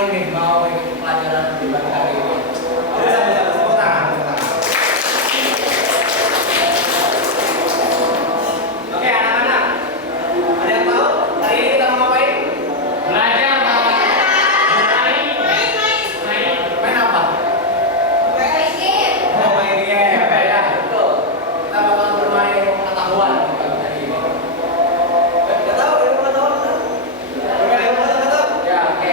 tertarik nih mau ikut pelajaran di pagi hari ini? Jadi sama-sama tepuk tangan. Oke anak-anak, ada yang tahu hari ini kita mau ngapain? Belajar Main apa? Main game. Oh, main game ya, betul. Kita bakal bermain pengetahuan di pagi hari ini. Nggak tahu, ada pengetahuan nggak? Bermain pengetahuan nggak tahu? Ya, oke.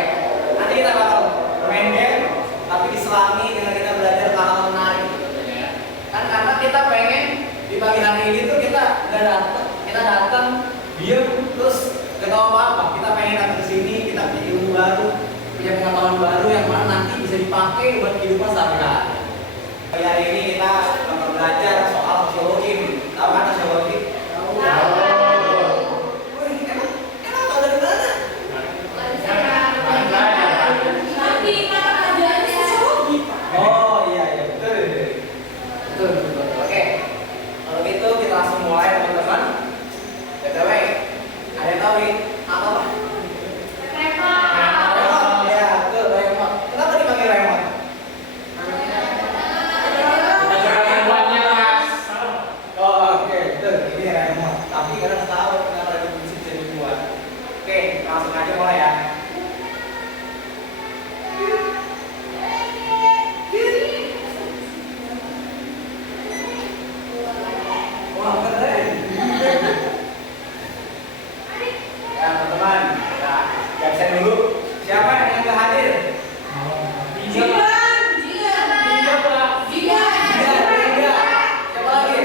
Nanti kita bakal bermain game, tapi diselangi dengan kita belajar hal menarik tentunya ya. Kan karena kita pengen di pagi hari ini tuh kita nggak datang, kita datang diem terus nggak tahu apa-apa. Kita pengen datang ke sini, kita punya ilmu baru, punya pengetahuan baru yang mana nanti bisa dipakai buat kehidupan sehari-hari. Pagi hari ini kita bakal belajar soal sosiologi. Tahu kan sosiologi? Wih, emang tahu dari mana? Oh iya iya betul. Betul betul. Oke. Kalau gitu kita langsung mulai teman-teman. BTW, ada yang tahu nih apa? Remote. Ya, betul remote. Kenapa dipanggil remote? Oh, oke, betul. Ini remote. Tapi kadang tahu kenapa remote bisa jadi dibuat. Oke, langsung aja mulai ya. Wah, keren. Ya, teman-teman, kita absen dulu. Siapa yang nggak hadir? Tiga. Siapa lagi?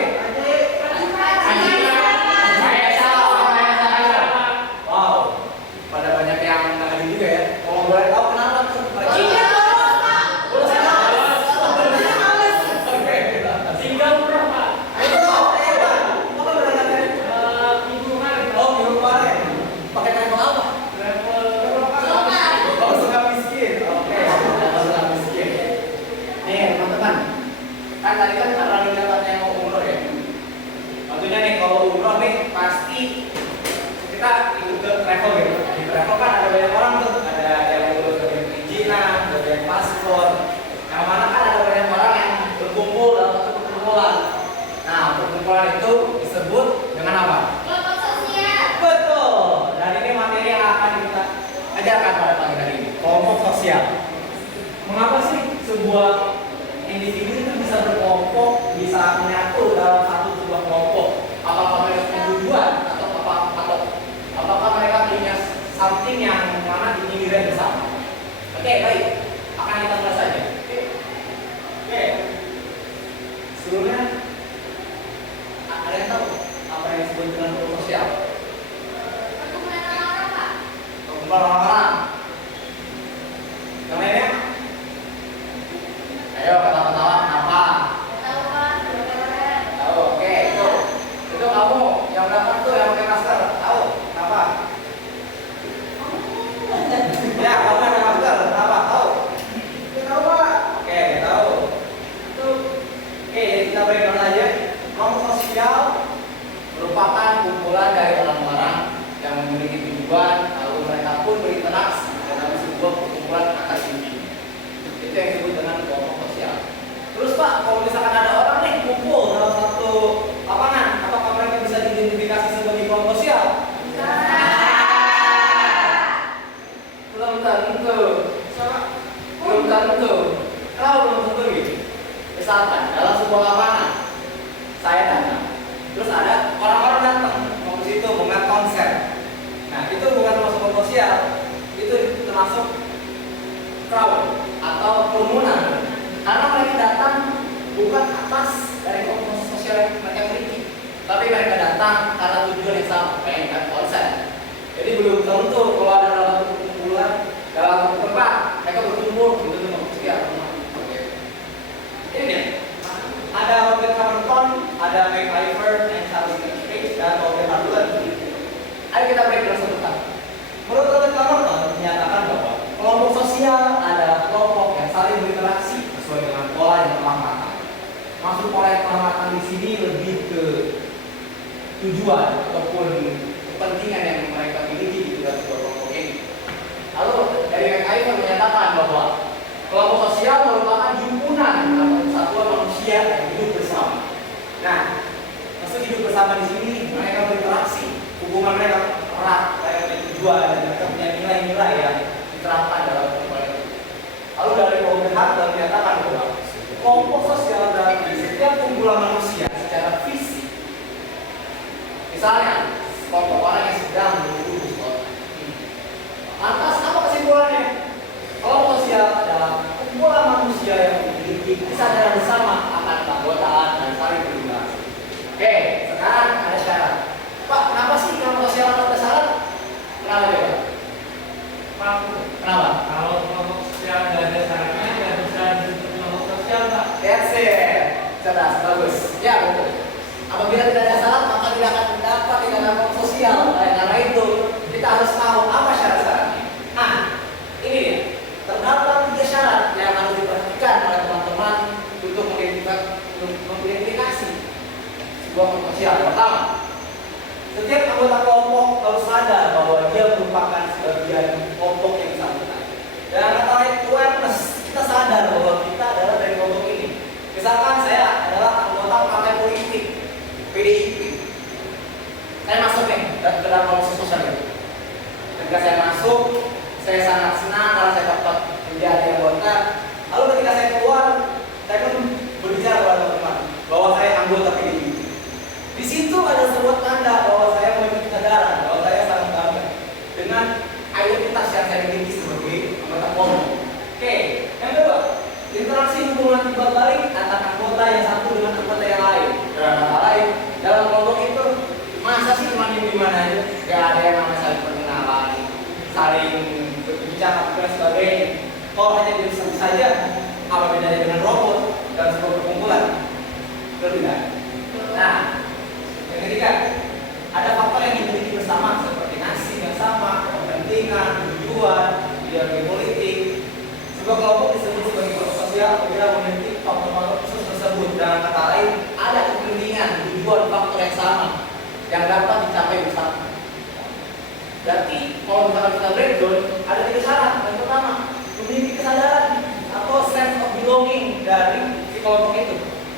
Wow, pada banyak yang nggak hadir juga ya. Kalau boleh tahu kenapa tuh? Bolos males. Oke. Ayo dong, ayo Pak. Kapan berangkatnya? Oh, minggu kemarin. Pakai travel apa? Oh, suka miskin. Oke, suka miskin. Nih, teman-teman. Kan tadi kan karena katanya mau umroh ya. Tentunya nih kalau umroh nih pasti kita ikut ke travel gitu. Di travel kan ada banyak orang tuh. Ada yang ngurus dari perizinan, ada yang paspor. Yang mana kan ada banyak orang yang berkumpul dalam satu perkumpulan. Nah, perkumpulan itu disebut dengan apa? Betul. Dan ini materi yang akan kita ajarkan pada pagi hari ini. Kelompok sosial. Mengapa sih sebuah individu itu bisa berkelompok, bisa menyatu dalam satu sebuah kelompok? Apakah mereka punya tujuan atau apakah mereka punya something yang mana diinginkan bersama? Oke, baik. Akan kita bahas saja. Oke. Sebelumnya ada yang tahu apa yang disebut dengan kelompok sosial? Perkumpulan orang-orang. Yang lainnya? Ayo ketawa-ketawa kenapa? Tahu, oke itu kamu yang belakang tuh yang pakai masker tahu kenapa? Ya kamu yang pakai masker kenapa? Tahu? Tahu Pak? Oke tahu. Oke kita breakdown aja. Kelompok sosial merupakan kumpulan dari orang-orang yang memiliki tujuan lalu mereka pun berinteraksi dalam sebuah perkumpulan akademik. Itu yang disebut dengan kelompok sosial. Terus Pak, kalau misalkan ada orang nih kumpul dalam satu lapangan, apakah mereka bisa diidentifikasi sebagai kelompok sosial? Belum tentu. Belum tentu. Kalau belum tentu gitu. Misalkan dalam sebuah lapangan, saya datang, terus ada orang-orang datang mau ke situ mau ngeliat konser. Nah itu bukan termasuk kelompok sosial, itu termasuk crowd atau kerumunan. Karena mereka datang bukan atas dari kelompok sosial yang mereka miliki, tapi mereka datang karena tujuan yang sama, pengen lihat konser. Jadi belum tentu kalau ada dalam satu kumpulan, dalam satu tempat mereka berkumpul itu kelompok sosial. Ini nih, ada Robert Camerton, ada MacIver, and Charles Space, dan Robert Harlan. Ayo kita breakdown satu-satu. Menurut Robert Camerton menyatakan bahwa kelompok sosial adalah kelompok yang saling berinteraksi sesuai dengan pola yang telah matang. Maksud pola yang telah matang di sini lebih ke tujuan ataupun kepentingan yang mereka miliki di dalam sebuah kelompok ini. Lalu dari MacIver menyatakan hubungan mereka erat, mereka punya tujuan dan mereka punya nilai-nilai yang diterapkan dalam kelompok itu. Lalu dari kelompok Hartman menyatakan bahwa kelompok sosial berarti setiap kumpulan manusia secara fisik. Misalnya, kelompok orang yang sedang menuju sekolah. Lantas apa kesimpulannya? Kelompok sosial adalah kumpulan manusia yang memiliki kesadaran bersama akan keanggotaan dan saling berinteraksi. Oke, sekarang ada syarat. Pak, kenapa sih kelompok sosial ada syarat? Kenapa coba? Pak, Kenapa? kalau kelompok sosial nggak ada syaratnya, nggak bisa disebut kelompok sosial, Pak. That's it. Cerdas, bagus. Ya, betul. Apabila tidak ada syarat, maka tidak akan mendapat kelompok sosial. Karena itu, kita harus tahu apa syarat-syaratnya. Nah, ini dia. Terdapat 3 syarat yang harus diperhatikan oleh teman-teman untuk mengidentifikasi sebuah kelompok sosial. Yang pertama, setiap anggota kelompok harus sadar bahwa dia merupakan sebagian kelompok yang bersangkutan. Dan kata lain, awareness, kita sadar bahwa kita adalah dari kelompok ini. Misalkan saya adalah anggota partai politik PDIP. Saya masuk nih ke dalam kelompok sosial itu. Ketika saya masuk, saya sangat senang karena saya dapat menjadi anggota. Lalu ketika saya keluar, saya pun berbicara kepada teman-teman bahwa saya anggota PDIP. Di situ ada sebuah tanda bahwa saya memiliki kesadaran bahwa saya sangat bangga dengan identitas yang saya miliki sebagai anggota kelompok. Oke, yang kedua, interaksi hubungan timbal balik antara anggota yang satu dengan anggota yang lain. Dengan kata lain, dalam kelompok itu masa sih cuma di mana aja? Gak ada yang namanya saling perkenalan, saling berbicara dan sebagainya. Kalau hanya diri sendiri saja, apa bedanya dengan robot dan sebuah perkumpulan? Berbeda. Nah, yang ketiga, ada faktor yang dimiliki bersama seperti nasib yang sama, kepentingan, tujuan, ideologi politik. Sebuah kelompok disebut sebagai kelompok sosial apabila memiliki faktor-faktor khusus tersebut. Dengan kata lain, ada kepentingan, tujuan, faktor yang sama yang dapat dicapai bersama. Berarti kalau misalkan kita breakdown, ada 3 syarat. Yang pertama, memiliki kesadaran atau sense of belonging dari si kelompok itu.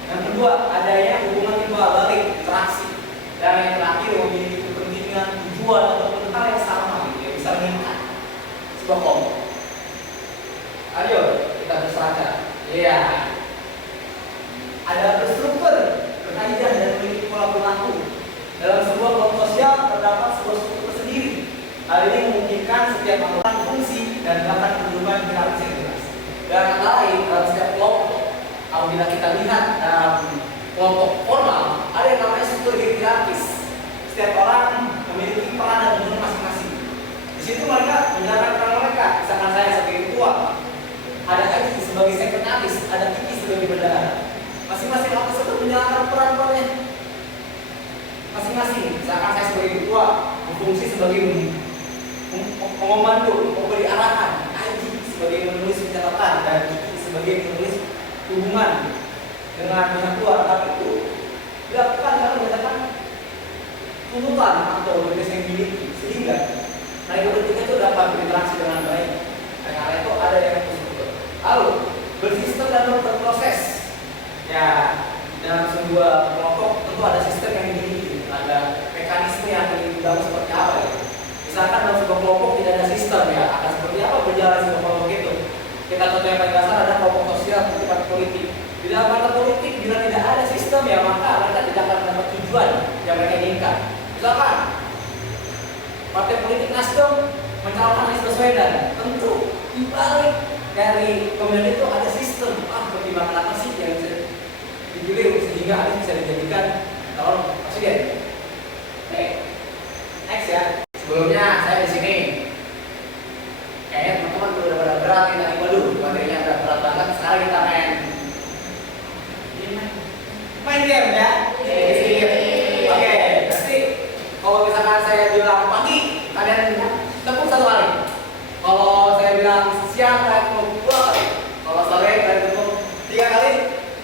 Yang kedua, adanya hubungan timbal balik, interaksi. Dan yang terakhir, memiliki kepentingan, tujuan ataupun hal yang sama yang bisa meningkat sebuah kelompok. Ayo kita bersahaja. Iya. Ada berstruktur, berkaedah dan memiliki pola perilaku. Dalam sebuah kelompok sosial terdapat sebuah struktur tersendiri. Hal ini memungkinkan setiap anggota fungsi dan bahkan kehidupan hierarkis yang jelas. Dan kata lain, dalam setiap kelompok, apabila kita lihat kelompok formal, ada yang namanya struktur hierarkis. Setiap orang memiliki peran dan tujuan masing-masing. Di situ mereka menjalankan peran mereka. Misalkan saya sebagai ketua, ada Eki sebagai sekretaris, ada Kiki sebagai bendahara. Masing-masing orang tersebut menjalankan peran-perannya masing-masing. Misalkan saya sebagai ketua berfungsi sebagai pengomando, memberi arahan, Aji sebagai menulis catatan dan Kiki sebagai menulis hubungan dengan pihak luar. Tapi itu dilakukan karena berdasarkan tuntutan atau tugas yang dimiliki sehingga mereka bertiga itu dapat berinteraksi dengan baik. Karena itu ada yang tersebut. Lalu bersistem dan berproses. Ya, dalam sebuah kelompok tentu ada sistem yang dimiliki, ada mekanisme yang dibangun seperti apa ya. Misalkan dalam sebuah kelompok tidak ada sistem ya, akan seperti apa berjalan sebuah kelompok itu. Kita contoh yang paling dasar ada kelompok sosial seperti partai politik. Di dalam partai politik bila tidak ada sistem ya maka mereka tidak akan mendapat tujuan yang mereka inginkan. Misalkan partai politik Nasdem mencalonkan Anies Baswedan, tentu dibalik dari kemudian itu ada sistem pertimbangan apa sih yang bisa dipilih sehingga Anies bisa dijadikan calon presiden. Oke, next ya. Sebelumnya saya di sini kayaknya teman-teman udah pada berat nih tadi. Waduh, materinya udah berat banget. Sekarang kita main game ya. Oke, pasti kalau misalkan saya bilang pagi, kalian tepuk 1 kali. Kalau saya bilang siang, kalian tepuk 2 kali. Kalau sore, kalian tepuk 3 kali.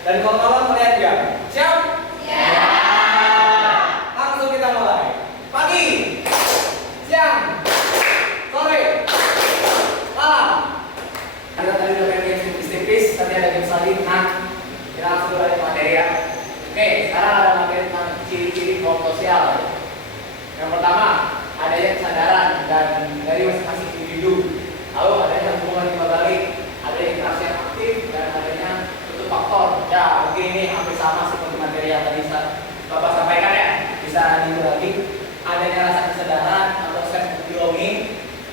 Dan kalau malam, kalian diam. Siap? Siap. Langsung kita mulai. Pagi, siang, sore, malam. Kita tadi udah main game tipis-tipis, tadi ada game saling. Nah, kita langsung mulai ke materi ya. Oke, sekarang ada materi tentang ciri-ciri kelompok sosial. Yang pertama,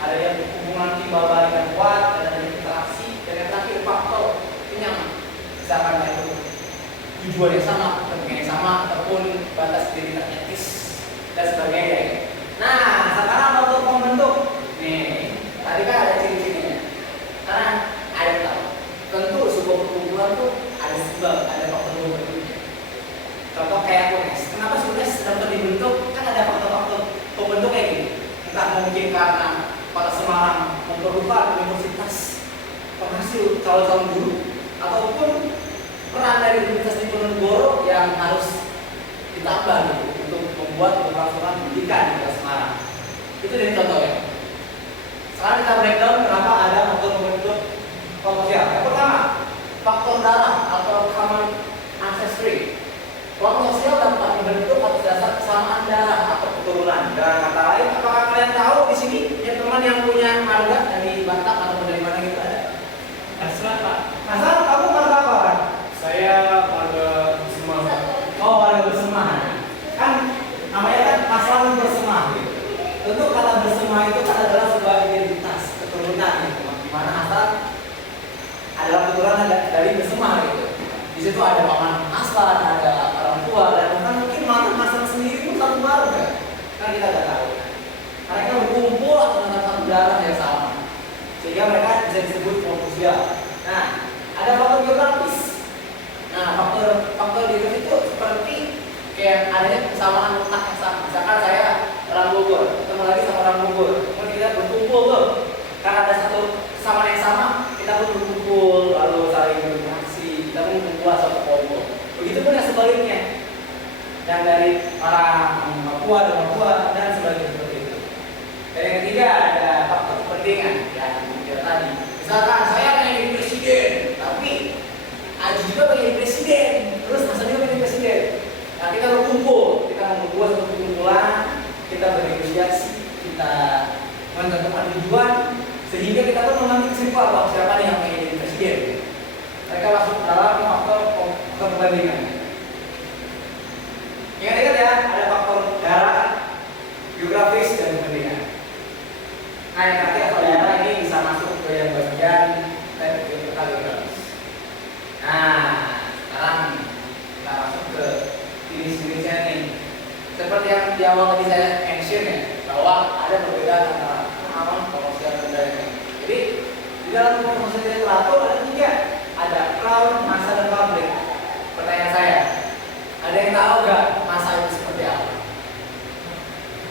adanya hubungan timbal balik yang kuat, dan adanya interaksi, dan yang terakhir faktor kenyamanan. Misalkan itu tujuan yang sama, kepentingan yang sama, ataupun batas diri etis dan sebagainya. Nah, sekarang faktor pembentuk. Nih, tadi kan ada ciri-cirinya. Karena ada tahu, tentu sebuah perkumpulan tuh ada sebab, ada faktor pembentuknya. Contoh kayak UNES. Kenapa UNES dapat dibentuk? Kan ada faktor-faktor pembentuk kayak gini. Entah mungkin karena Kota Semarang memperlukan universitas penghasil calon-calon guru, ataupun peran dari Universitas Diponegoro yang harus ditambah gitu, untuk membuat keberlangsungan pendidikan di Kota Semarang. Itu dari contohnya. Sekarang kita breakdown kenapa ada faktor pembentuk kelompok sosial. Yang pertama, faktor darah atau common ancestry. Kelompok sosial dapat dibentuk atas dasar kesamaan darah atau keturunan. Dengan kata lain, apakah kalian tahu di sini ya teman yang punya marga dari Batak atau dari mana gitu ada? Asal Pak. Asal kamu marga apa kan? Saya warga Semang. Oh, warga Bersemah. Kan namanya kan asal bersemah gitu. Tentu kata bersemah itu kan adalah sebuah identitas keturunan gitu. Di mana asal adalah keturunan dari bersemah gitu. Di situ ada paman aslan, ada orang tua, dan bahkan mungkin mantan aslan sendiri pun satu marga. Kan kita nggak tahu. Mereka berkumpul atas satu darah yang sama, sehingga mereka bisa disebut kelompok sosial. Nah, ada faktor geografis. Nah, faktor geografis itu seperti kayak adanya kesamaan letak yang sama. Misalkan saya orang Bogor, ketemu lagi sama orang Bogor, kemudian kita berkumpul tuh, karena ada satu kesamaan yang sama, kita pun berkumpul lalu saling berinteraksi, kita pun berkumpul satu kelompok. Begitupun yang sebaliknya, yang dari orang Papua dan Papua dan sebagainya seperti itu. Dan yang ketiga ada faktor kepentingan yang kita tadi. Misalkan saya pengen jadi presiden, tapi Aji juga pengen jadi presiden, terus Hasan juga pengen jadi presiden. Nah, kita berkumpul, kita membuat satu kumpulan, kita bernegosiasi, kita menentukan tujuan, sehingga kita pun mengambil kesimpulan bahwa siapa yang pengen jadi presiden. Mereka masuk dalam faktor kepentingan. Ingat ya, ada faktor darah, geografis, dan kepentingan. Nah, yang terakhir atau daerah ini bisa masuk ke yang bagian vertikal geografis. Nah, sekarang kita masuk ke jenis-jenisnya nih. Seperti yang di awal tadi saya mention ya, bahwa ada perbedaan antara pengalaman komersial dan daerah. Jadi di dalam komersial literatur ada tiga, ada crown, massa, dan publik. Pertanyaan saya, ada yang tahu nggak massa itu seperti apa?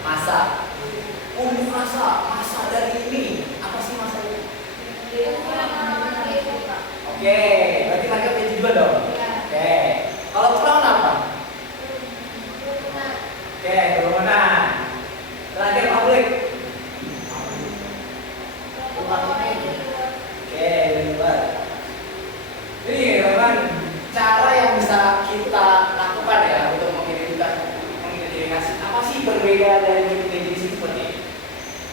Massa, massa dari ini, apa sih massa itu? Oke, berarti mereka punya juga dong. Oke, kalau crown apa? Oke, kerumunan. Terakhir publik. Oke, luar. Ini teman, cara yang bisa kita lakukan ya untuk mengidentifikasi apa sih berbeda dari jenis seperti ini.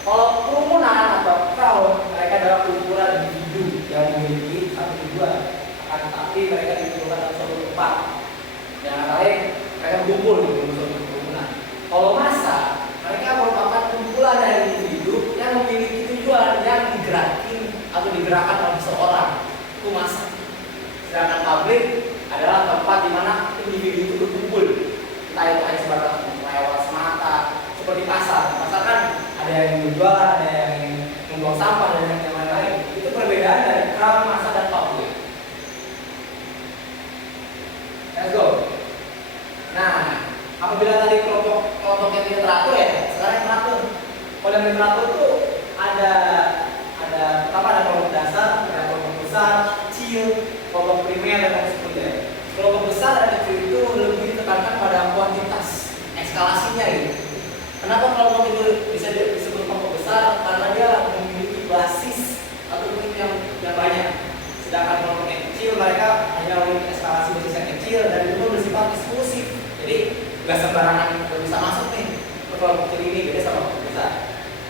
Kalau kerumunan atau crowd, mereka adalah kumpulan individu yang memiliki satu tujuan, akan tetapi mereka dikumpulkan dalam suatu tempat. Yang lain, mereka berkumpul di suatu kerumunan. Kalau massa, mereka merupakan kumpulan dari individu yang memiliki tujuan yang digerakkan oleh seseorang. Itu massa. Sedangkan publik adalah tempat di mana individu itu berkumpul. Entah itu hanya sebatas lewat semata, seperti pasar. Pasar kan ada yang menjual, ada yang membuang sampah, dan yang lain-lain. Itu perbedaan dari crowd, massa, dan publik. Let's go. Nah, apabila tadi kelompok yang tidak teratur ya, sekarang yang teratur. Kalau yang teratur itu ada pertama ada kelompok dasar, ada kelompok besar, kecil, kelompok primer, dan kelompok sekunder. Kelompok besar dan kecil itu lebih ditekankan pada kuantitas, eskalasinya gitu. Kenapa kelompok itu bisa disebut kelompok besar? Karena dia memiliki basis atau bentuk yang banyak. Sedangkan kelompok yang kecil mereka hanya memiliki eskalasi basis yang kecil dan itu bersifat eksklusif. Jadi nggak sembarangan bisa masuk nih ke kelompok kecil ini, beda sama kelompok besar.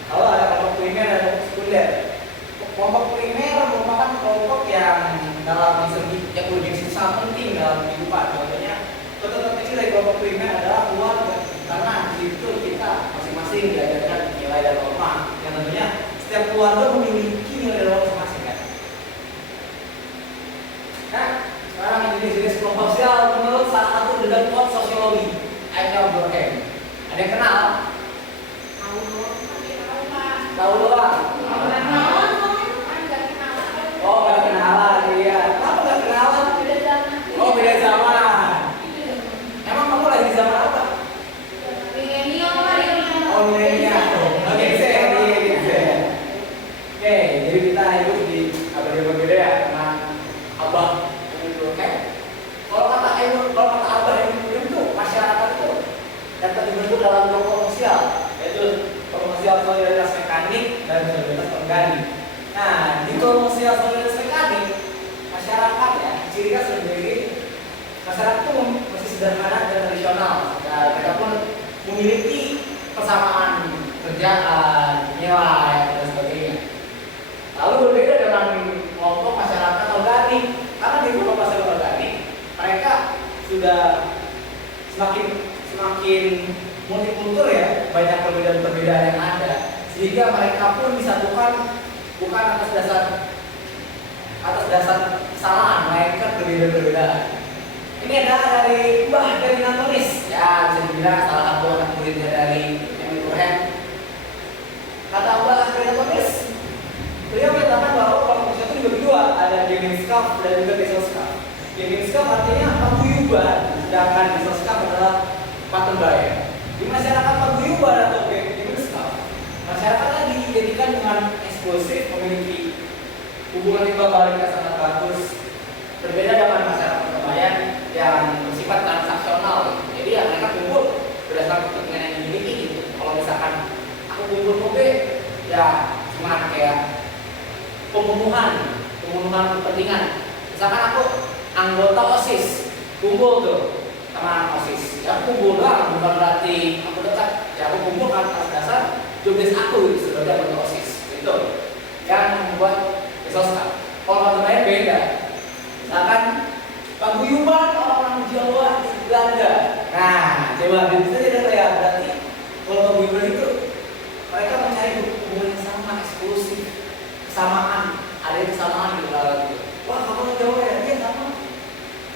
Kalau ada kelompok primer dan kelompok sekunder. Kelompok primer merupakan kelompok yang dalam segi yang berfungsi sangat penting dalam kehidupan. Contohnya, contoh terkecil dari kelompok primer adalah keluarga. Karena di situ kita masing-masing diajarkan nilai dan norma yang tentunya setiap setiap keluarga memiliki nilai masing-masing kan. Nah, sekarang ini jenis kelompok sosial menurut salah satu dengan quote sosiologi, Ethel Durkheim. Ada yang kenal? Tahu doang. Oh, nggak kenalan, iya. Kamu nggak kenalan? Oh, beda zaman. Emang kamu lagi di zaman apa? Oh, milenial. Oke, jadi kita hidup di abad yang berbeda ya, dengan abah yang Durkheim. Kalau kata abah yang itu masyarakat itu yang terbentuk dalam kelompok sosial, yaitu kelompok sosial solidaritas mekanik dan solidaritas organik. Nah, di kelompok sosial solidaritas mekanik, masyarakat ya, ciri khas sebagai masyarakat itu masih sederhana dan tradisional. Dan mereka pun memiliki persamaan kerjaan, nilai dan sebagainya. Lalu berbeda dengan kelompok masyarakat organik, karena di kelompok masyarakat organik mereka sudah semakin multikultur ya, banyak perbedaan-perbedaan yang ada, sehingga mereka pun disatukan bukan atas dasar kesalahan, melainkan perbedaan-perbedaan. Ini adalah dari Mbah Ferdinand ya, bisa dibilang salah satu anak muridnya dari Emil Durkheim. Kata Mbah Ferdinand, beliau menyatakan bahwa kelompok sosial itu dibagi dua, ada Gemeinschaft dan juga Gesellschaft. Gemeinschaft artinya paguyuban, sedangkan Gesellschaft adalah patung baya. Di masyarakat paguyuban atau Gemeinschaft, masyarakat diidentikan dengan eksklusif, memiliki hubungan timbal balik yang sangat bagus. Berbeda dengan masyarakat kebayan yang bersifat transaksional. Jadi ya mereka kumpul berdasarkan kepentingan yang dimiliki gitu. Kalau misalkan aku kumpul mobil, ya cuma kayak pembunuhan kepentingan. Misalkan aku anggota OSIS, kumpul tuh sama OSIS. Ya aku kumpul doang, bukan berarti aku dekat. Ya aku kumpul atas dasar jobdesk aku gitu, sebagai anggota OSIS. Itu yang membuat Gesellschaft. Kalau kebayan beda. Misalkan paguyuban orang Jawa di Belanda. Nah, coba bisa tidak lihat berarti kalau paguyuban itu mereka mencari hubungan yang sama, eksklusif, kesamaan, ada kesamaan di dalam itu. Wah, kamu orang Jawa ya, dia sama.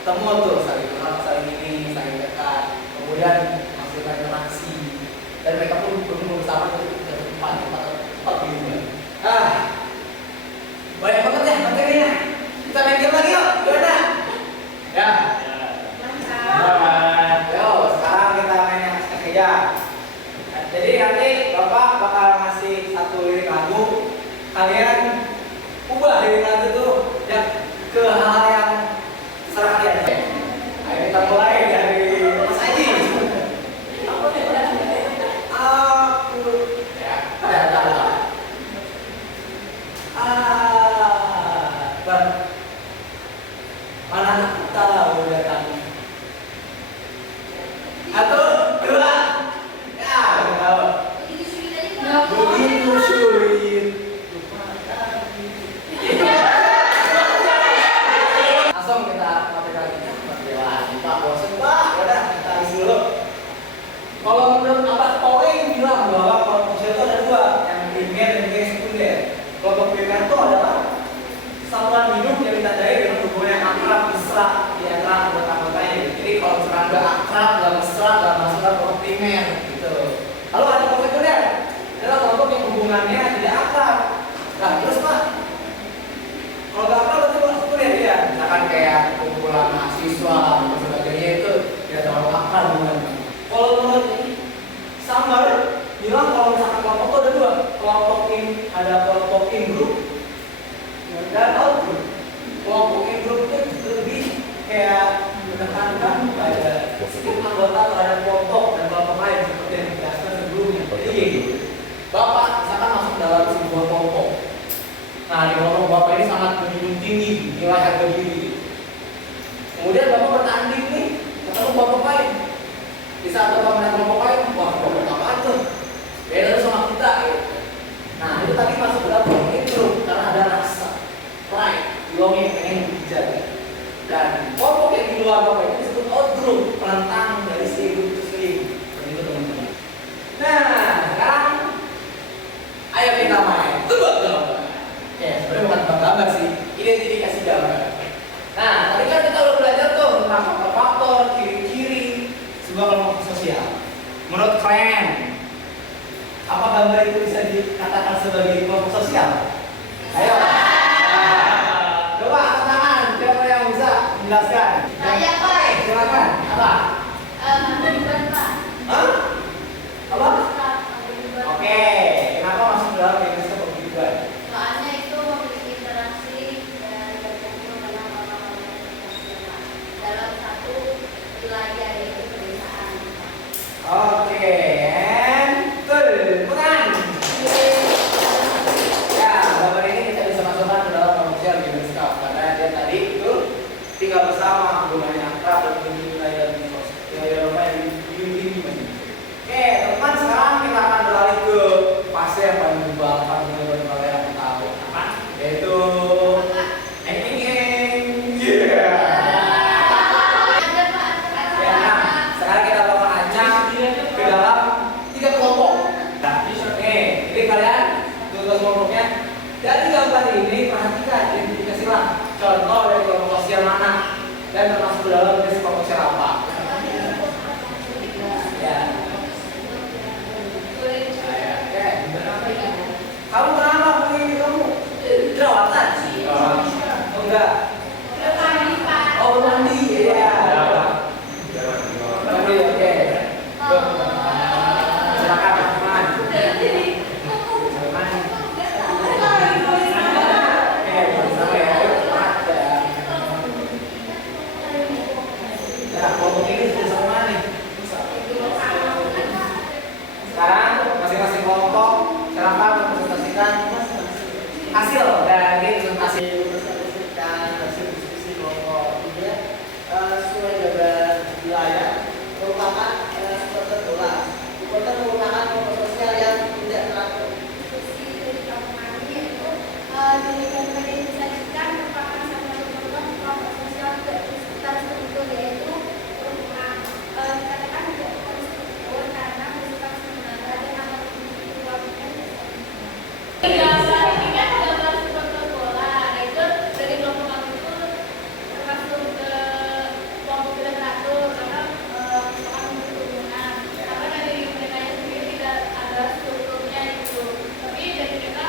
Ketemu tuh, saling kenal, saling ini, saling dekat. Kemudian menghasilkan interaksi dan mereka pun berkumpul bersama itu dari tempat paguyuban. Banyak banget ya materinya. Kita main game lagi yuk, gimana? Ya. Yo, sekarang kita main yang ketiga. Jadi nanti Bapak bakal ngasih satu lirik lagu. Kalian ubah lirik lagu itu ya ke hal yang terserah kalian. Ayo kita mulai dari Mas Aji. Aku ya, mana aku tahu datang. Satu, dua, ya, tahu. Begitu sulit. Langsung kita pakai lagi. Kita bosan Pak, udah kita isi dulu. Kalau menurut Abah Pauling bilang bahwa kelompok sosial itu ada dua, yang primer dan juga yang sekunder. Kelompok primer itu adalah satuan hidup yang ditandai dengan hubungan yang akrab, mesra di antara anggota-anggotanya. Jadi kalau misalkan nggak akrab, nggak mesra, nggak masuk ke kelompok primer gitu. Lalu ada kelompok sekunder, adalah kelompok yang hubungannya tidak akrab. Nah terus Pak, kalau nggak akrab berarti kelompok sekunder ya. Misalkan kayak kumpulan mahasiswa dan sebagainya itu tidak terlalu akrab hubungannya. Kalau menurut Summer bilang kalau misalkan kelompok itu ada dua, kelompok ada kelompok in group dan out group. Kelompok in group itu lebih kayak menekankan pada setiap anggota terhadap kelompok dan kelompok lain seperti yang dijelaskan sebelumnya. Jadi gitu, Bapak misalkan masuk dalam sebuah kelompok. Nah di kelompok Bapak ini sangat menjunjung tinggi nilai harga diri. Kemudian Bapak bertanding nih ketemu kelompok lain. Di saat Bapak melihat kelompok lain, wah kelompok apaan tuh? Beda sama kita. Gitu. Nah itu tadi masuk dalam kelompok itu karena ada rasa pride, belonging, pengen dijaga. Dan kelompok yang di luar Bapak itu disebut out group, penentang dari si grup itu sendiri. Begitu teman-teman. Nah sekarang ayo kita main. tebak gambar. Ya, sebenarnya bukan tebak gambar sih, identifikasi gambar. Nah, tadi kan kita udah belajar tuh tentang faktor-faktor, ciri-ciri sebuah kelompok sosial. Menurut kalian, apa gambar itu bisa dikatakan sebagai kelompok sosial? Ayo. Coba angkat tangan, siapa yang bisa menjelaskan? Saya, Pak. Silakan. Apa? Paguyuban, Pak. Hah? Apa? Paguyuban. Oke, kenapa masuk dalam definisi paguyuban? Soalnya itu memiliki interaksi dan berkumpul dengan orang-orang dalam satu wilayah yaitu pedesaan. Oke, and tepuk tangan. Ya, gambar ini kita bisa masukkan ke dalam kelompok sosial di Scout karena dia tadi itu tinggal bersama, rumahnya akrab dan memiliki wilayah yang dimiliki. Oke, teman, sekarang kita akan beralih ke fase yang paling menyebalkan menurut kalian tahu apa? Yaitu ending. Yeah. Ada, Pak. Ya, nah, sekarang kita bakal acak ke dalam 3 kelompok. Nah, jadi kalian tugas kelompoknya dari gambar ini perhatikan, identifikasilah contoh dari kelompok sosial mana dan termasuk ke dalam jenis kelompok sosial apa. Ya. Kamu kenapa begini kamu? Jerawatan sih. Oh enggak. Oh mandi ya. Mandi oke. Silakan teman. Sama ya. Ya, kelompok ini sudah sama nih. Sekarang masing-masing kelompok silakan mempresentasikan hasil dari presentasi hasil diskusi kelompok 3 sesuai gambar wilayah merupakan supporter bola. Supporter merupakan kelompok sosial yang tidak teratur. Diskusi dari kelompok kami yaitu dari gambar yang disajikan merupakan salah satu contoh kelompok sosial tidak terstruktur yaitu perumahan. Dikatakan tidak terstruktur karena bersifat sementara dan akan dilakukan. Gambar ini kan gambar supporter bola, nah itu dari kelompok kami itu termasuk ke kelompok tidak teratur karena merupakan kerumunan. Karena dari mereka sendiri tidak ada strukturnya itu, tapi dari kita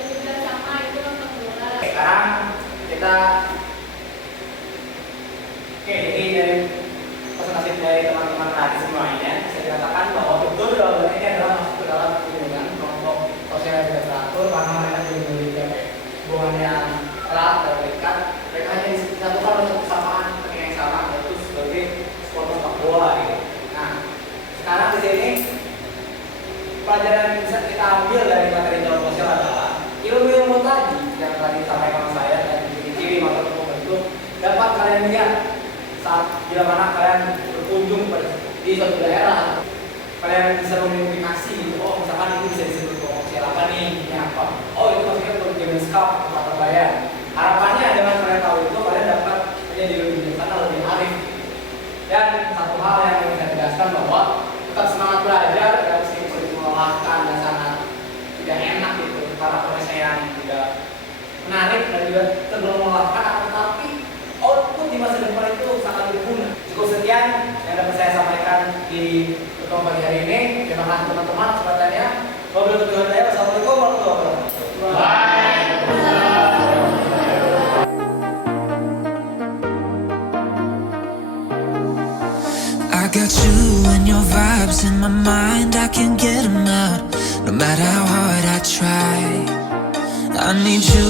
juga sama itu nonton bola. Sekarang kita jadi dari presentasi dari teman-teman tadi semuanya bisa dikatakan bahwa betul gambar ini adalah masuk ke dalam hubungan kelompok sosial yang tidak teratur karena mereka juga memiliki hubungan yang erat dan dekat. Mereka hanya disatukan untuk kesamaan kepentingan yang sama yaitu sebagai supporter sepak bola gitu. Nah, sekarang di sini pelajaran yang bisa kita ambil dari materi kelompok sosial adalah ilmu-ilmu tadi yang tadi disampaikan saya dan ciri-ciri mata kelompok itu dapat kalian lihat saat bila mana kalian berkunjung di suatu daerah. Kalian bisa mengidentifikasi gitu, oh misalkan ini bisa disebut kelompok sosial apa nih, ini apa? Oh itu maksudnya untuk Jaman Scout tempat terbayar. Harapannya dengan kalian tahu itu kalian dapat menjadi lebih bijaksana, lebih arif. Dan satu hal yang ingin saya tegaskan bahwa tetap semangat belajar dan meskipun melelahkan dan sangat tidak enak gitu para prosesnya yang tidak menarik dan juga terlalu melelahkan, tetapi output di masa depan itu sangat berguna. Cukup sekian yang dapat saya sampaikan di pertemuan pagi hari ini. Terima kasih teman-teman kesempatannya. Wabillahi taufiq wal hidayah. Wassalamualaikum warahmatullahi wabarakatuh. I got you and your vibes in my mind, I can't get them out. No matter how hard I try, I need you.